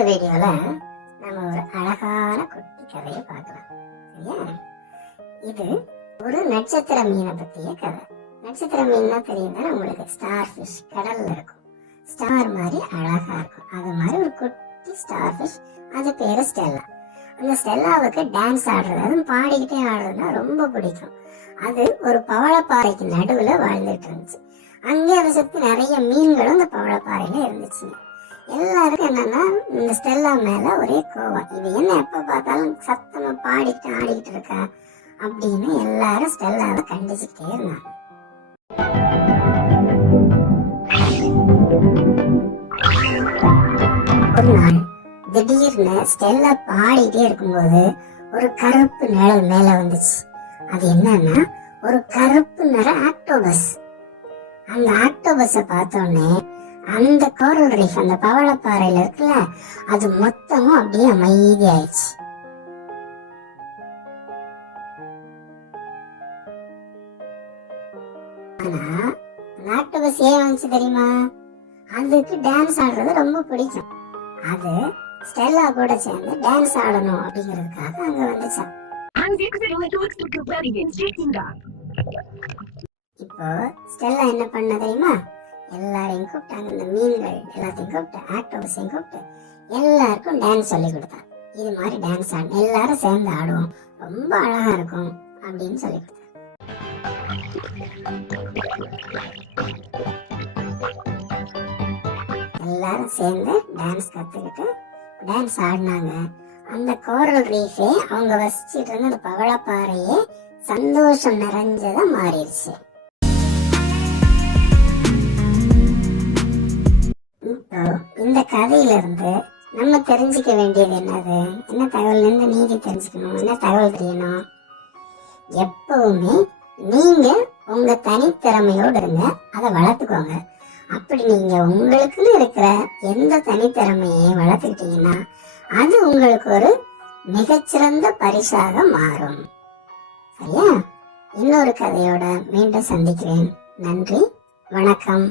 இந்த வீடியோல நம்ம ஒரு அழகான குட்டி கதையை பார்க்கலாம். சரியா? இது ஒரு நட்சத்திர மீனை பத்திய கதை. நட்சத்திர மீன்னா தெரியும் தானே உங்களுக்கு? ஸ்டார் ஃபிஷ் கடல்ல இருக்கும். ஸ்டார் மாதிரி அழகா இருக்கும். அது மாதிரி ஒரு குட்டி ஸ்டார் ஃபிஷ், அது பேரு ஸ்டெல்லா. அந்த ஸ்டெல்லாவுக்கு டான்ஸ் ஆடுறது, அதுவும் பாடிக்கிட்டே ஆடுறதுனா ரொம்ப பிடிக்கும். அது ஒரு பவளப்பாறைக்கு நடுவுல வாழ்ந்துட்டு இருந்துச்சு. அங்கே அதை சுத்தி நிறைய மீன்களும் அந்த பவளப்பாறையில இருந்துச்சு. எல்லாருக்கும் என்னன்னா, இந்த ஸ்டெல்லா மேல ஒரே கோவம். இது என்ன எப்ப பார்த்தாலும் சத்தமா பாடிட்டு ஆடிக்கிட்டு இருக்கா அப்படின்னு எல்லாரும் ஸ்டெல்லாவை கண்டிச்சுட்டே இருந்தாங்க. ஒரு நாள் திடீர்னு ஸ்டெல்லா பாடிட்டே இருக்கும்போது ஒரு கருப்பு நிழல் மேல வந்துச்சு. அது என்னன்னா, ஒரு கருப்பு நிற ஆக்டோபஸ். அந்த ஆக்டோபஸ பார்த்தோன்னே அந்த கோரல் ரீஃப், அந்த பவளப்பாறையில இருக்குல்ல, அது மொத்தமும் அப்படியே அமைதி ஆயிடுச்சு. ஆனா ஆக்டோபஸ் ஏன் வந்துச்சு தெரியுமா? அதுக்கு டான்ஸ் ஆடுறது ரொம்ப பிடிக்கும். அது ஸ்டெல்லா கூட சேர்ந்து டான்ஸ் ஆடணும் அப்படிங்கிறதுக்காக அங்க வந்துச்சான். இப்போ ஸ்டெல்லா என்ன பண்ண தெரியுமா? எல்லாரையும் கூப்பிட்டாங்க. இந்த மீன்கள் எல்லாத்தையும் கூப்பிட்டு, ஆக்டோபஸையும் கூப்பிட்டு எல்லாருக்கும் டான்ஸ் சொல்லி கொடுத்தா. இது மாதிரி டான்ஸ் ஆடு, எல்லாரும் சேர்ந்து ஆடுவோம், ரொம்ப அழகா இருக்கும் அப்படின்னு சொல்லி கொடுத்தா. எல்லாரும் சேர்ந்து டான்ஸ் கத்துக்கிட்டு டான்ஸ் ஆடினாங்க. அந்த கோரல் ரீஃபே, அவங்க வசிச்சுட்டு இருந்த அந்த பவளப்பாறையே சந்தோஷம் நிறைஞ்சதா மாறிடுச்சு. இப்போ இந்த கதையில இருந்து நம்ம தெரிஞ்சுக்க வேண்டியது என்னது? என்ன தகவல், என்ன நீதி தெரிஞ்சுக்கணும், என்ன தகவல் தெரியணும்? எப்பவுமே நீங்க உங்க தனித்திறமையோடு இருங்க, அதை வளர்த்துக்கோங்க. அப்படி நீங்க உங்களுக்குன்னு இருக்கிற எந்த தனித்திறமையை வளர்த்துக்கிட்டீங்கன்னா அது உங்களுக்கு ஒரு மிகச்சிறந்த பரிசாக மாறும். சரியா? இன்னொரு கதையோட மீண்டும் சந்திக்கிறேன். நன்றி, வணக்கம்.